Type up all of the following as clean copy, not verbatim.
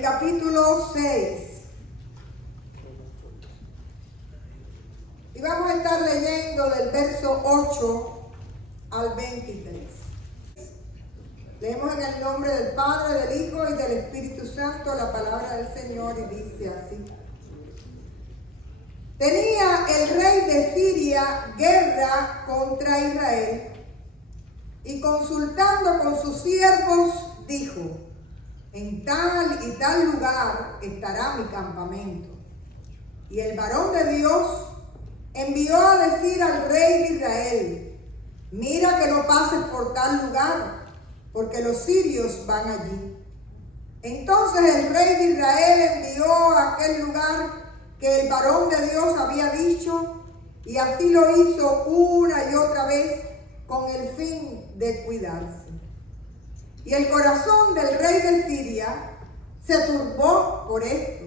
el capítulo 6. Y vamos a estar leyendo del verso 8 al 23. Leemos en el nombre del Padre, del Hijo y del Espíritu Santo la palabra del Señor y dice así. Tenía el rey de Siria guerra contra Israel y consultando con sus siervos dijo: en tal y tal lugar estará mi campamento. Y el varón de Dios envió a decir al rey de Israel: mira que no pases por tal lugar, porque los sirios van allí. Entonces el rey de Israel envió a aquel lugar que el varón de Dios había dicho, y así lo hizo una y otra vez con el fin de cuidarse. Y el corazón del rey de Siria se turbó por esto,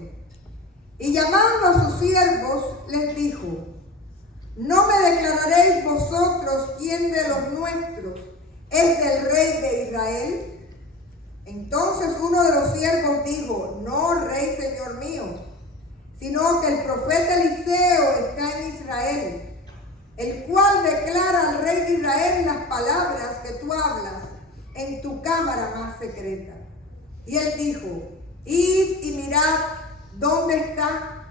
y llamando a sus siervos les dijo: ¿no me declararéis vosotros quién de los nuestros es del rey de Israel? Entonces uno de los siervos dijo: no, rey, señor mío, sino que el profeta Eliseo está en Israel, el cual declara al rey de Israel las palabras que tú hablas en tu cámara más secreta. Y él dijo: id y mirad dónde está,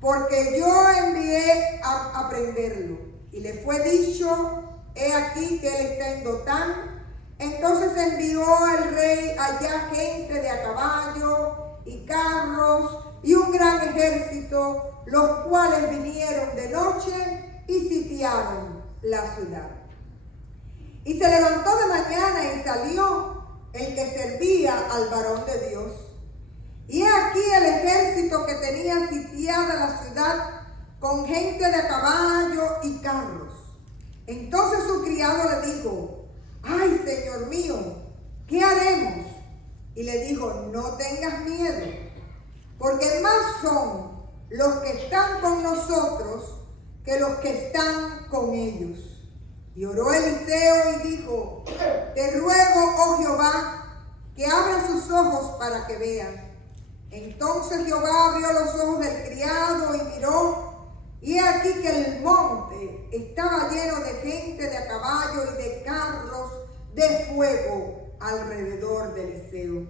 porque yo envié a prenderlo. Y le fue dicho: he aquí que él está en Dotán. Entonces envió el rey allá gente de a caballo y carros y un gran ejército, los cuales vinieron de noche y sitiaron la ciudad. Y se levantó de mañana y salió el que servía al varón de Dios. Y he aquí el ejército que tenía sitiada la ciudad con gente de a caballo y carros. Entonces su criado le dijo: ay, señor mío, ¿qué haremos? Y le dijo: no tengas miedo, porque más son los que están con nosotros que los que están con ellos. Y oró Eliseo y dijo: te ruego, oh Jehová, que abra sus ojos para que vean. Entonces Jehová abrió los ojos del criado y miró, y he aquí que el monte estaba lleno de gente de a caballo y de carros de fuego alrededor de Eliseo.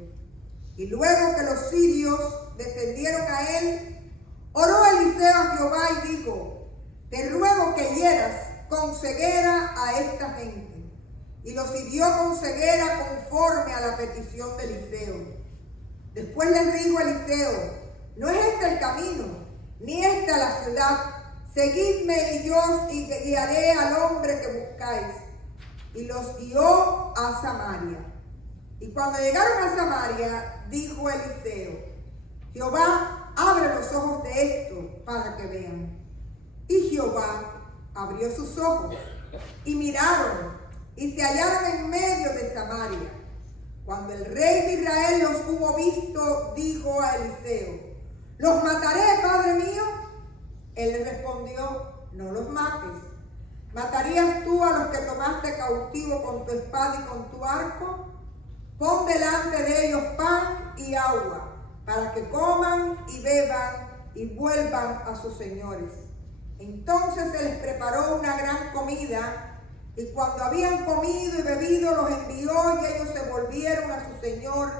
Y luego que los sirios descendieron a él, oró Eliseo a Jehová y dijo: te ruego que hieras con ceguera a esta gente. Y los hirió con ceguera conforme a la petición de Eliseo. Después les dijo Eliseo: no es este el camino, ni esta la ciudad. Seguidme y yo guiaré al hombre que buscáis. Y los guió a Samaria. Y cuando llegaron a Samaria, dijo Eliseo: Jehová, abre los ojos de estos para que vean. Y Jehová abrió sus ojos, y miraron, y se hallaron en medio de Samaria. Cuando el rey de Israel los hubo visto, dijo a Eliseo: ¿los mataré, padre mío? Él le respondió: no los mates. ¿Matarías tú a los que tomaste cautivo con tu espada y con tu arco? Pon delante de ellos pan y agua, para que coman y beban y vuelvan a sus señores. Entonces se les preparó una gran comida, y cuando habían comido y bebido, los envió, y ellos se volvieron a su señor,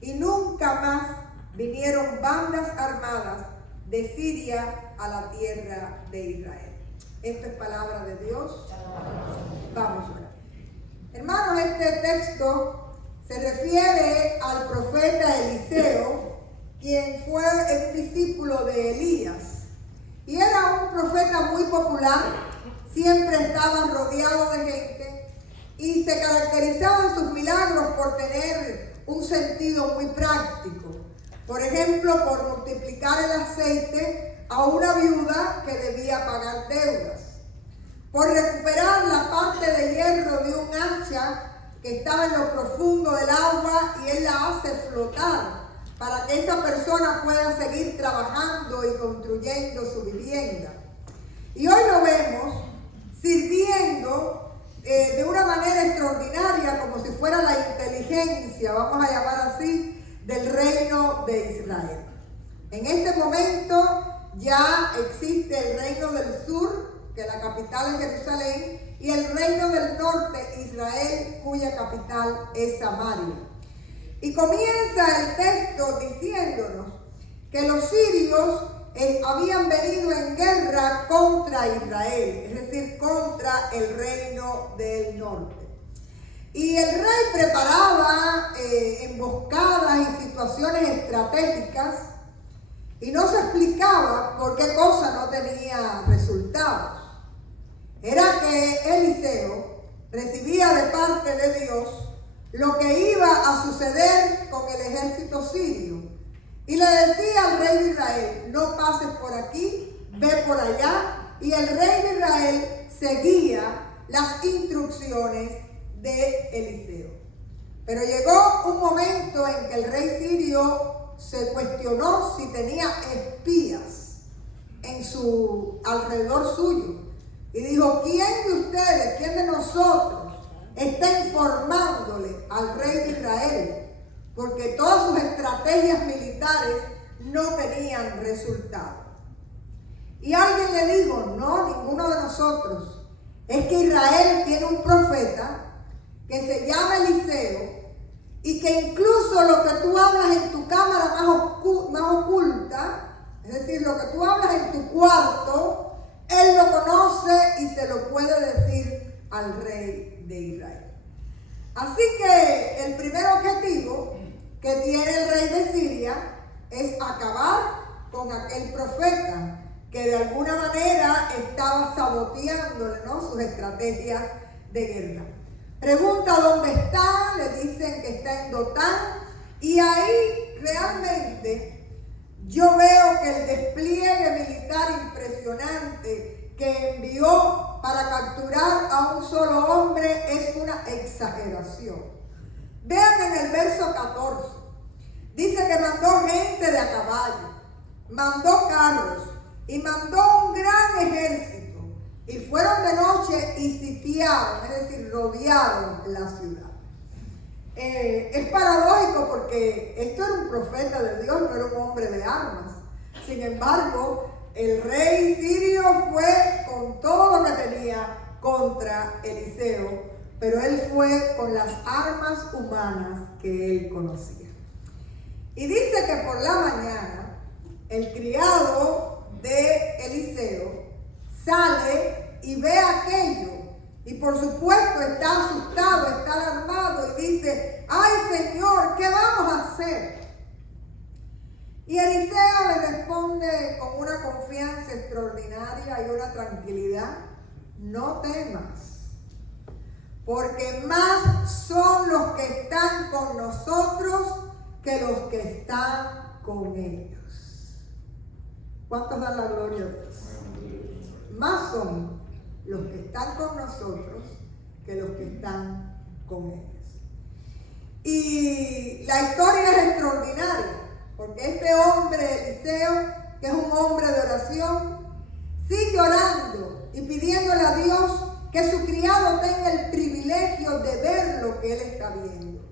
y nunca más vinieron bandas armadas de Siria a la tierra de Israel. Esto es palabra de Dios. Vamos a orar. Hermanos, este texto se refiere al profeta Eliseo, quien fue el discípulo de Elías. Y era un profeta muy popular, siempre estaba rodeado de gente y se caracterizaban sus milagros por tener un sentido muy práctico. Por ejemplo, por multiplicar el aceite a una viuda que debía pagar deudas, por recuperar la parte de hierro de un hacha que estaba en lo profundo del agua y él la hace flotar para que esa persona pueda seguir trabajando y construyendo su vivienda. Y hoy lo vemos sirviendo de una manera extraordinaria, como si fuera la inteligencia, vamos a llamar así, del reino de Israel. En este momento ya existe el reino del sur, que la capital es Jerusalén, y el reino del norte, Israel, cuya capital es Samaria. Y comienza el texto diciéndonos que los sirios habían venido en guerra contra Israel, es decir, contra el reino del norte. Y el rey preparaba emboscadas y situaciones estratégicas y no se explicaba por qué cosa no tenía resultados. Era que Eliseo recibía de parte de Dios lo que iba a suceder con el ejército sirio. Y le decía al rey de Israel, no pases por aquí, ve por allá. Y el rey de Israel seguía las instrucciones de Eliseo. Pero llegó un momento en que el rey sirio se cuestionó si tenía espías en su alrededor suyo. Y dijo, ¿quién de ustedes, quién de nosotros está informándole al rey de Israel? Porque todas sus estrategias militares no tenían resultado. Y alguien le dijo, no, ninguno de nosotros. Es que Israel tiene un profeta que se llama Eliseo y que incluso lo que tú hablas en tu cámara más oculta, es decir, lo que tú hablas en tu cuarto, él lo conoce y se lo puede decir al rey de Israel. Así que el primer objetivo que tiene el rey de Siria es acabar con aquel profeta que de alguna manera estaba saboteándole, ¿no?, sus estrategias de guerra. Pregunta dónde está, le dicen que está en Dotán, y ahí realmente yo veo que el despliegue militar impresionante que envió para capturar a un solo hombre es una exageración. Vean en el verso 14, dice que mandó gente de a caballo, mandó carros y mandó un gran ejército y fueron de noche y sitiaron, es decir, rodearon la ciudad. Es paradójico porque esto era un profeta de Dios, no era un hombre de armas. Sin embargo, el rey sirio fue con todo lo que tenía contra Eliseo, pero él fue con las armas humanas que él conocía. Y dice que por la mañana el criado de Eliseo sale y ve aquello. Y por supuesto está asustado, está alarmado y dice, ¡ay Señor, qué vamos a hacer! Y Eliseo le responde con una confianza extraordinaria y una tranquilidad, no temas, porque más son los que están con nosotros que los que están con ellos. ¿Cuántos dan la gloria a Dios? Más son los que están con nosotros que los que están con ellos. Y la historia es extraordinaria, porque este hombre, Eliseo, que es un hombre de oración, sigue orando y pidiéndole a Dios que su criado tenga el privilegio de ver lo que él está viendo.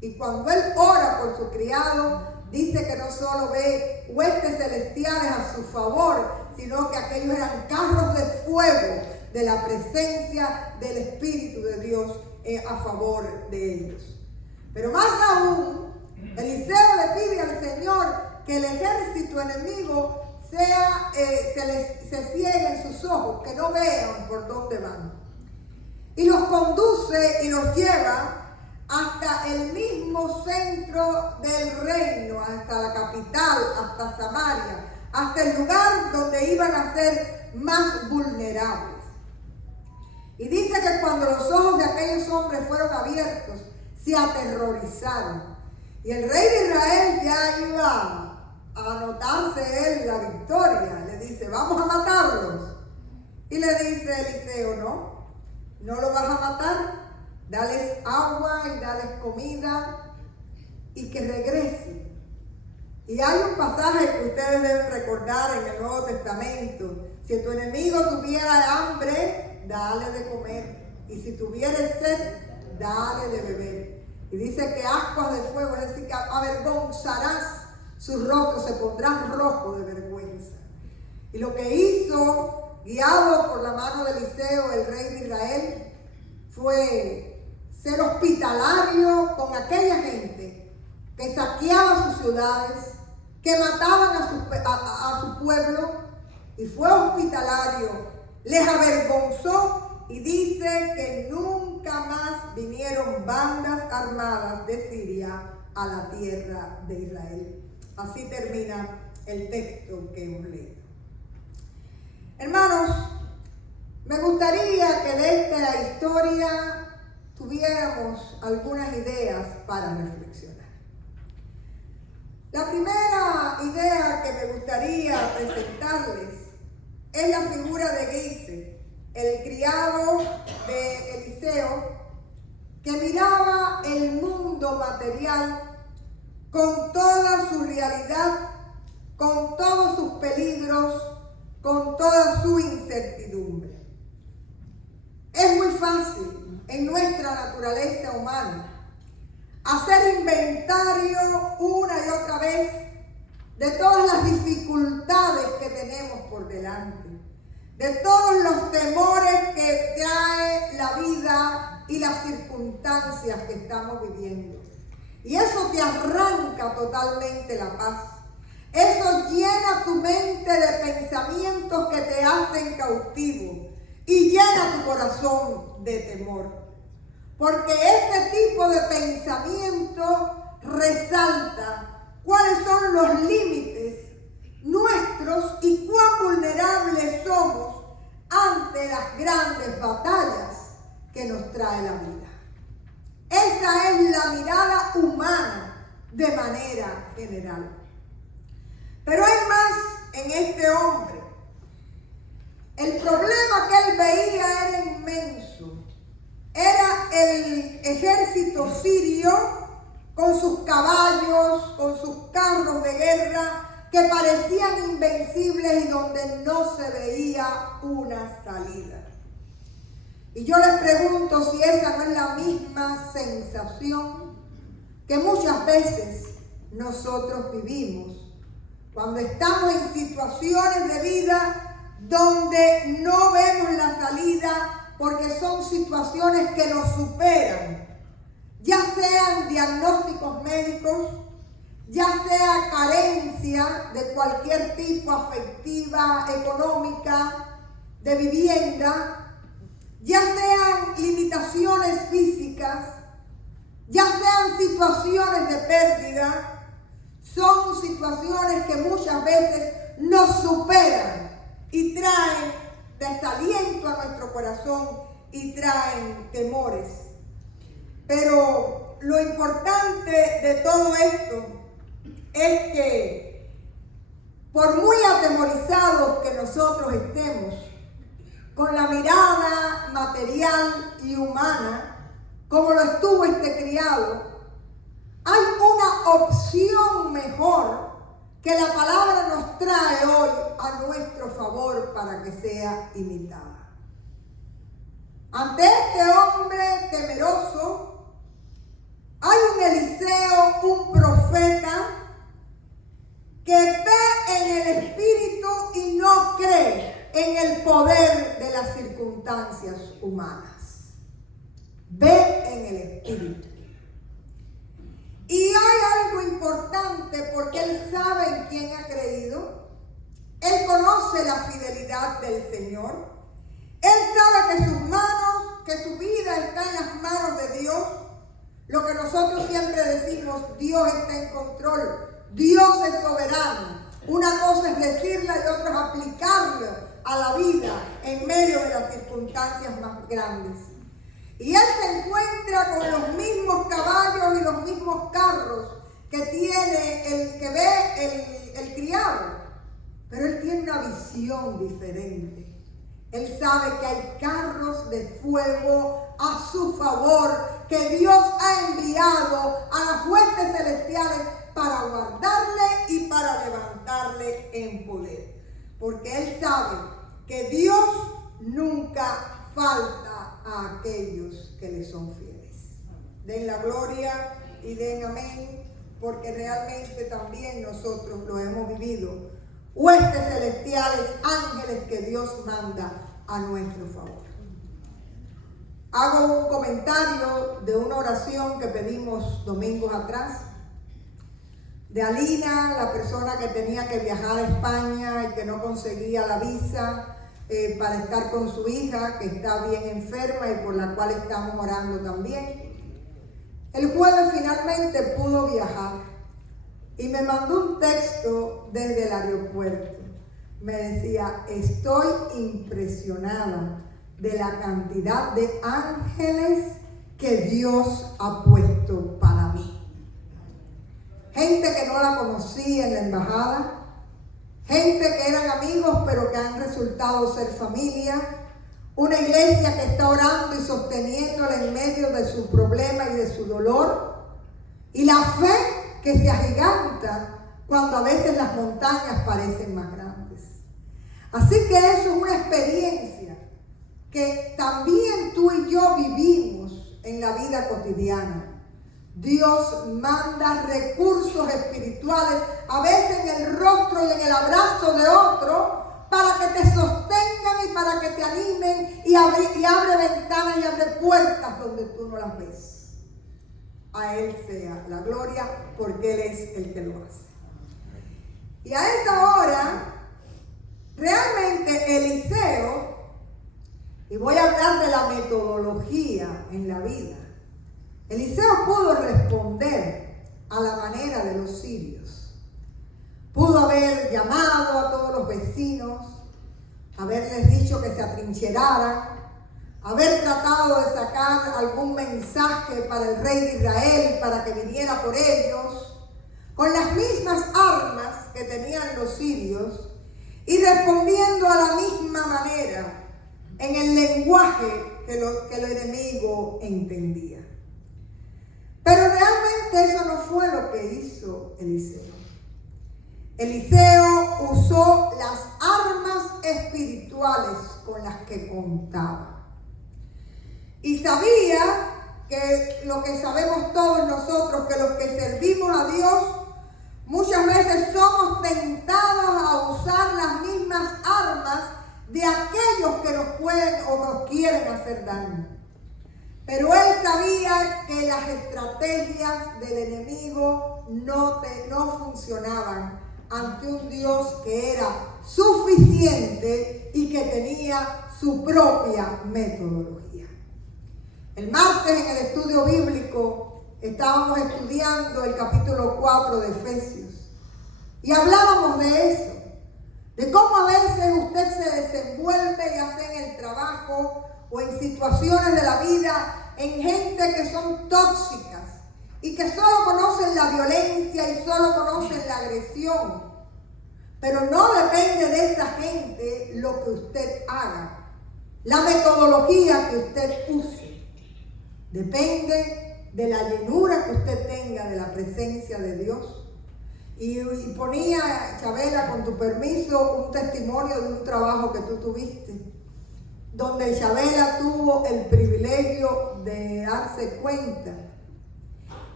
Y cuando él ora por su criado, dice que no solo ve huestes celestiales a su favor, sino que aquellos eran carros de fuego de la presencia del Espíritu de Dios a favor de ellos. Pero más aún, Eliseo le pide al Señor que el ejército enemigo se ciegue en sus ojos, que no vean por dónde van. Y los conduce y los lleva hasta el mismo centro del reino, hasta la capital, hasta Samaria, hasta el lugar donde iban a ser más vulnerables. Y dice que cuando los ojos de aquellos hombres fueron abiertos, se aterrorizaron. Y el rey de Israel ya iba a anotarse él la victoria. Le dice, vamos a matarlos. Y le dice Eliseo, no lo vas a matar. Dales agua y dales comida y que regresen. Y hay un pasaje que ustedes deben recordar en el Nuevo Testamento. Si tu enemigo tuviera hambre, dale de comer. Y si tuviera sed, dale de beber. Y dice que ascuas de fuego, es decir, que avergonzarás su rostro, se pondrá rojo de vergüenza. Y lo que hizo, guiado por la mano de Eliseo, el rey de Israel, fue ser hospitalario con aquella gente que saqueaba sus ciudades, que mataban a su pueblo, y fue hospitalario, les avergonzó, y dice que nunca más vinieron bandas armadas de Siria a la tierra de Israel. Así termina el texto que hemos leído. Hermanos, me gustaría que de esta historia tuviéramos algunas ideas para reflexionar. La primera idea que me gustaría presentarles es la figura de Gehazi, el criado de Eliseo, que miraba el mundo material con toda su realidad, con todos sus peligros, con toda su incertidumbre. Es muy fácil en nuestra naturaleza humana hacer inventario una y otra vez de todas las dificultades que tenemos por delante, de todos los temores que trae la vida y las circunstancias que estamos viviendo. Y eso te arranca totalmente la paz. Eso llena tu mente de pensamientos que te hacen cautivo y llena tu corazón de temor. Porque este tipo de pensamiento resalta cuáles son los límites nuestros y cuán vulnerables somos ante las grandes batallas que nos trae la vida. Esa es la mirada humana de manera general. Pero hay más en este hombre. El problema que él veía era inmenso. Era el ejército sirio con sus caballos, con sus carros de guerra que parecían invencibles y donde no se veía una salida. Y yo les pregunto si esa no es la misma sensación que muchas veces nosotros vivimos cuando estamos en situaciones de vida donde no vemos la salida porque son situaciones que nos superan, ya sean diagnósticos médicos, ya sea carencia de cualquier tipo afectiva, económica, de vivienda, ya sean limitaciones físicas, ya sean situaciones de pérdida. Son situaciones que muchas veces nos superan y traen desaliento a nuestro corazón y traen temores. Pero lo importante de todo esto es que por muy atemorizados que nosotros estemos, con la mirada material y humana, como lo estuvo este criado, hay una opción mejor que la palabra nos trae hoy a nuestro favor para que sea imitada. Ante este hombre temeroso, hay un Eliseo, un profeta, que ve en el espíritu y no cree en el poder de las circunstancias humanas. Ve en el espíritu. Y hay algo importante porque él sabe en quién ha creído. Él conoce la fidelidad del Señor. Él sabe que sus manos, que su vida está en las manos de Dios. Lo que nosotros siempre decimos, Dios está en control. Dios es soberano. Una cosa es decirla y otra es aplicarla a la vida en medio de las circunstancias más grandes. Y él se encuentra con los mismos caballos y los mismos carros que tiene el que ve el criado. Pero él tiene una visión diferente. Él sabe que hay carros de fuego a su favor, que Dios ha enviado a las huestes celestiales para guardarle y para levantarle en poder. Porque él sabe que Dios nunca falta a aquellos que le son fieles. Den la gloria y den amén, porque realmente también nosotros lo hemos vivido. Huestes celestiales, ángeles que Dios manda a nuestro favor. Hago un comentario de una oración que pedimos domingos atrás, de Alina, la persona que tenía que viajar a España y que no conseguía la visa para estar con su hija, que está bien enferma y por la cual estamos orando también. El jueves finalmente pudo viajar y me mandó un texto desde el aeropuerto. Me decía: estoy impresionada de la cantidad de ángeles que Dios ha puesto para mí. Gente que no la conocía en la embajada, gente que eran amigos pero que han resultado ser familia, una iglesia que está orando y sosteniéndola en medio de su problema y de su dolor, y la fe que se agiganta cuando a veces las montañas parecen más grandes. Así que eso es una experiencia que también tú y yo vivimos en la vida cotidiana. Dios manda recursos espirituales, a veces en el rostro y en el abrazo de otro, para que te sostengan y para que te animen, y abre ventanas y abre puertas donde tú no las ves. A Él sea la gloria, porque Él es el que lo hace. Y a esa hora, realmente Eliseo, y voy a hablar de la metodología en la vida, Eliseo pudo responder a la manera de los sirios. Pudo haber llamado a todos los vecinos, haberles dicho que se atrincheraran, haber tratado de sacar algún mensaje para el rey de Israel para que viniera por ellos, con las mismas armas que tenían los sirios, y respondiendo a la misma manera, en el lenguaje que el enemigo entendía. Pero realmente eso no fue lo que hizo Eliseo. Eliseo usó las armas espirituales con las que contaba. Y sabía que lo que sabemos todos nosotros, que los que servimos a Dios, muchas veces somos tentados a usar las mismas armas de aquellos que nos pueden o nos quieren hacer daño. Pero él sabía que las estrategias del enemigo no funcionaban ante un Dios que era suficiente y que tenía su propia metodología. El martes en el estudio bíblico estábamos estudiando el capítulo 4 de Efesios y hablábamos de eso, de cómo a veces usted se desenvuelve ya sea en el trabajo o en situaciones de la vida, en gente que son tóxicas y que solo conocen la violencia y solo conocen la agresión. Pero no depende de esa gente lo que usted haga, la metodología que usted use. Depende de la llenura que usted tenga de la presencia de Dios. Y ponía, Chabela, con tu permiso, un testimonio de un trabajo que tú tuviste, donde Chabela tuvo el privilegio de darse cuenta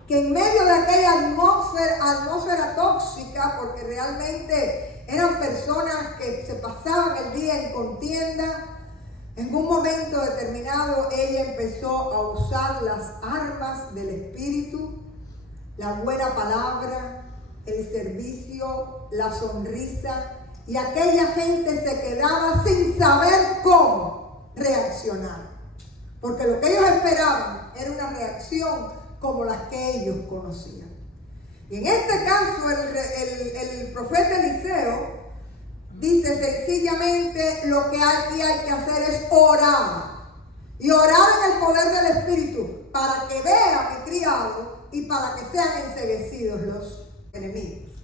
que en medio de aquella atmósfera tóxica, porque realmente eran personas que se pasaban el día en contienda, en un momento determinado ella empezó a usar las armas del Espíritu, la buena palabra, el servicio, la sonrisa, y aquella gente se quedaba sin saber cómo reaccionar, porque lo que ellos esperaban era una reacción como las que ellos conocían. Y en este caso el profeta Eliseo dice sencillamente: lo que aquí hay que hacer es orar, y orar en el poder del Espíritu, para que vea mi criado y para que sean enceguecidos los enemigos.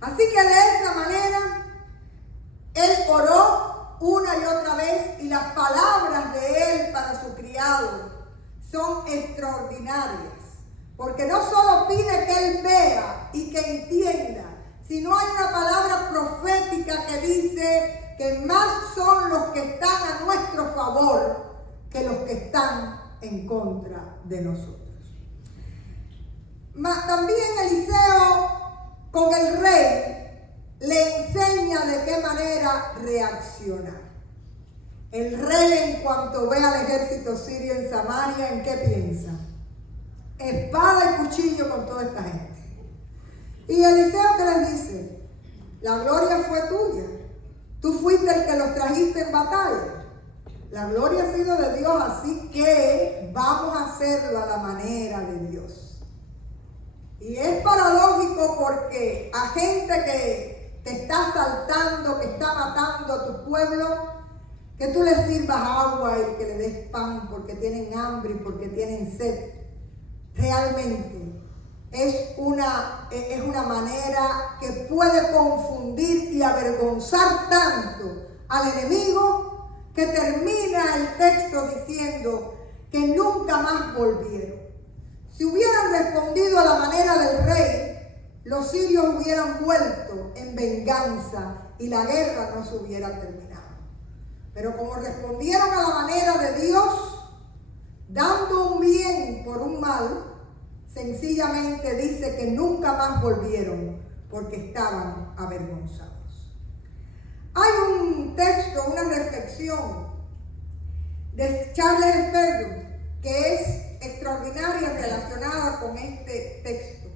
Así que de esa manera él oró una y otra vez, y las palabras de él para su criado son extraordinarias, porque no solo pide que él vea y que entienda, sino hay una palabra profética que dice que más son los que están a nuestro favor que los que están en contra de nosotros. También Eliseo con el rey le enseña de qué manera reaccionar. El rey, en cuanto ve al ejército sirio en Samaria, ¿en qué piensa? Espada y cuchillo con toda esta gente. Y Eliseo, ¿qué les dice? La gloria fue tuya. Tú fuiste el que los trajiste en batalla. La gloria ha sido de Dios, así que vamos a hacerlo a la manera de Dios. Y es paradójico porque a gente que te está asaltando, que está matando a tu pueblo, que tú les sirvas agua y que le des pan porque tienen hambre y porque tienen sed, realmente es una manera que puede confundir y avergonzar tanto al enemigo, que termina el texto diciendo que nunca más volvieron. Si hubieran respondido a la manera del rey, los sirios hubieran vuelto en venganza y la guerra no se hubiera terminado. Pero como respondieron a la manera de Dios, dando un bien por un mal, sencillamente dice que nunca más volvieron porque estaban avergonzados. Hay un texto, una reflexión de Charles Spurgeon que es extraordinaria relacionada con este texto.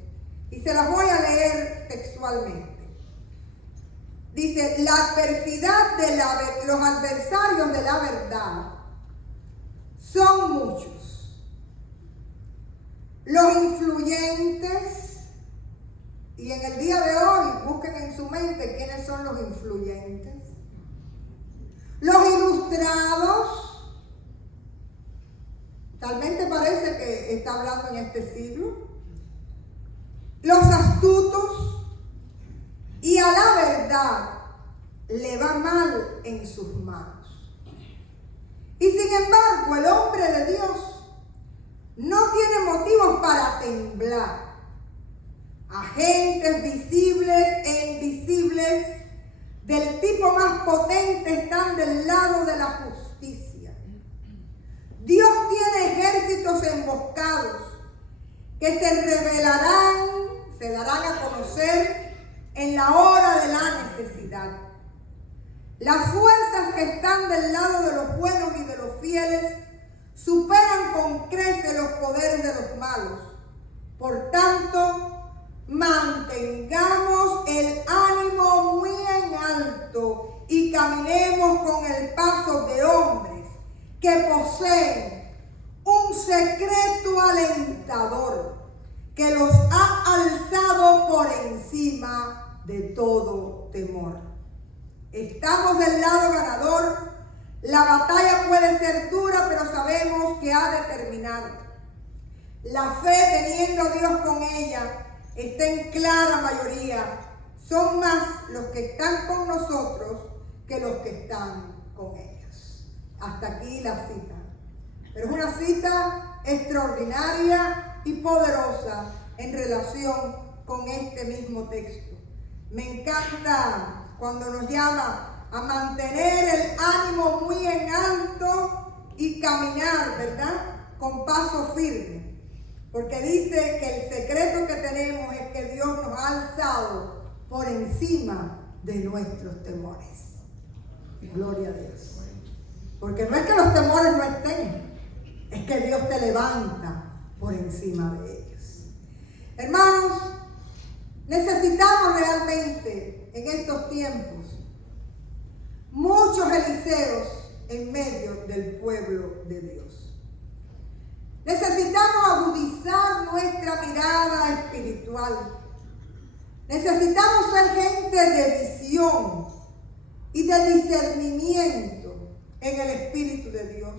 Y se las voy a leer textualmente. Dice, la adversidad de los adversarios de la verdad son muchos. Los influyentes, y en el día de hoy busquen en su mente quiénes son los influyentes. Los ilustrados, tal vez te parece que está hablando en este siglo. Los astutos, y a la verdad le va mal en sus manos. Y sin embargo, el hombre de Dios no tiene motivos para temblar. Agentes visibles e invisibles del tipo más potente están del lado de la justicia. Dios tiene ejércitos emboscados que se revelarán, se darán a conocer en la hora de la necesidad. Las fuerzas que están del lado de los buenos y de los fieles superan con creces los poderes de los malos. Por tanto, mantengamos el ánimo muy en alto y caminemos con el paso de hombres que poseen un secreto alentador que los ha alzado por encima de todo temor. Estamos del lado ganador. La batalla puede ser dura, pero sabemos que ha de terminar. La fe, teniendo a Dios con ella, está en clara mayoría. Son más los que están con nosotros que los que están con ellos. Hasta aquí la cita. Pero es una cita extraordinaria y poderosa en relación con este mismo texto. Me encanta cuando nos llama a mantener el ánimo muy en alto y caminar, ¿verdad?, con paso firme. Porque dice que el secreto que tenemos es que Dios nos ha alzado por encima de nuestros temores. Gloria a Dios. Porque no es que los temores no estén, es que Dios te levanta por encima de ellos. Hermanos, necesitamos realmente en estos tiempos muchos Eliseos en medio del pueblo de Dios. Necesitamos agudizar nuestra mirada espiritual. Necesitamos ser gente de visión y de discernimiento en el Espíritu de Dios.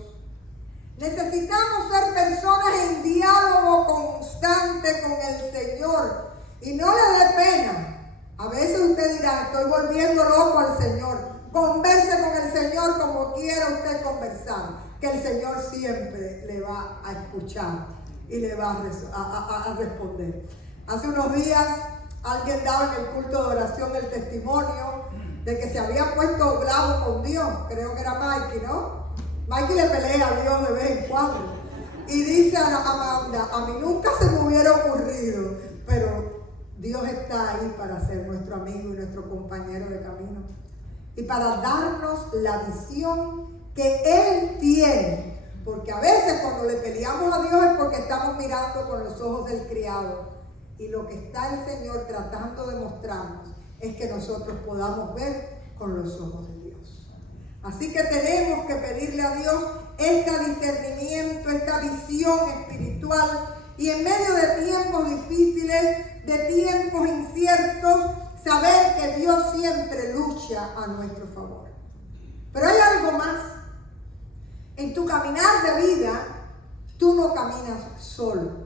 Necesitamos ser personas en diálogo constante con el Señor. Y no le dé pena. A veces usted dirá, estoy volviendo loco al Señor. Converse con el Señor como quiera usted conversar, que el Señor siempre le va a escuchar y le va a responder. Hace unos días alguien daba en el culto de oración el testimonio de que se había puesto bravo con Dios. Creo que era Mikey, ¿no? Mikey le pelea a Dios de vez en cuando. Y dice a la Amanda, a mí nunca se me hubiera ocurrido, pero Dios está ahí para ser nuestro amigo y nuestro compañero de camino. Y para darnos la visión que Él tiene. Porque a veces cuando le peleamos a Dios es porque estamos mirando con los ojos del criado. Y lo que está el Señor tratando de mostrarnos es que nosotros podamos ver con los ojos de Dios. Así que tenemos que pedirle a Dios este discernimiento, esta visión espiritual. Y en medio de tiempos difíciles, de tiempos inciertos, saber que Dios siempre lucha a nuestro favor. Pero hay algo más. En tu caminar de vida, tú no caminas solo.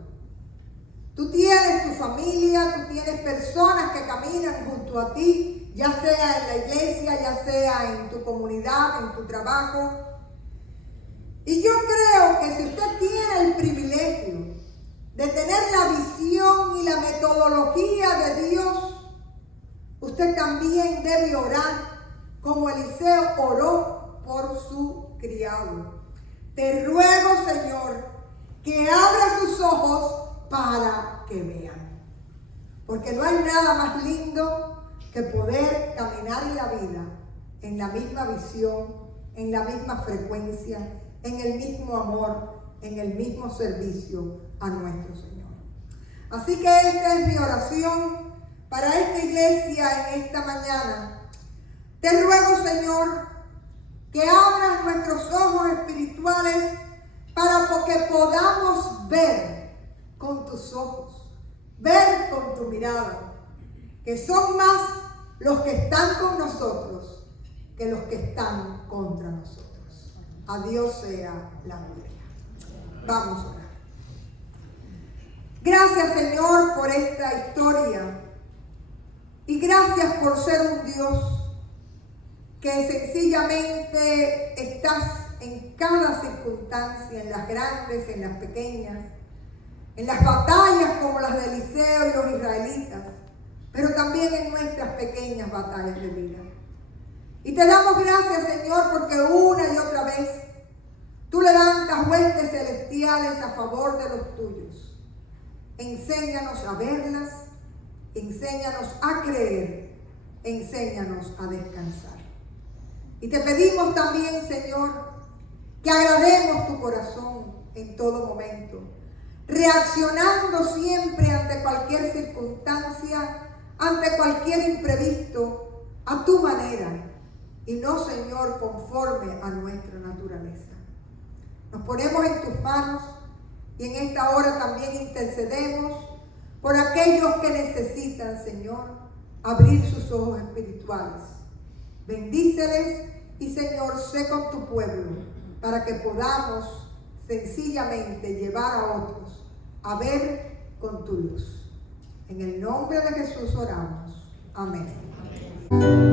Tú tienes tu familia, tú tienes personas que caminan junto a ti, ya sea en la iglesia, ya sea en tu comunidad, en tu trabajo. Y yo creo que si usted tiene el privilegio de tener la visión y la metodología de Dios, usted también debe orar como Eliseo oró por su criado. Te ruego, Señor, que abra sus ojos para que vean. Porque no hay nada más lindo que poder caminar en la vida en la misma visión, en la misma frecuencia, en el mismo amor, en el mismo servicio a nuestro Señor. Así que esta es mi oración para esta iglesia en esta mañana. Te ruego, Señor, que abras nuestros ojos espirituales para que podamos ver con tus ojos, ver con tu mirada, que son más los que están con nosotros que los que están contra nosotros. A Dios sea la gloria. Vamos a orar. Gracias, Señor, por esta historia. Y gracias por ser un Dios que sencillamente estás en cada circunstancia, en las grandes, en las pequeñas, en las batallas como las de Eliseo y los israelitas, pero también en nuestras pequeñas batallas de vida. Y te damos gracias, Señor, porque una y otra vez tú levantas huestes celestiales a favor de los tuyos. Enséñanos a verlas, enséñanos a creer, enséñanos a descansar. Y te pedimos también, Señor, que agrademos tu corazón en todo momento, reaccionando siempre ante cualquier circunstancia, ante cualquier imprevisto, a tu manera, y no, Señor, conforme a nuestra naturaleza. Nos ponemos en tus manos y en esta hora también intercedemos por aquellos que necesitan, Señor, abrir sus ojos espirituales. Bendíceles y, Señor, sé con tu pueblo para que podamos sencillamente llevar a otros a ver con tu luz. En el nombre de Jesús oramos. Amén.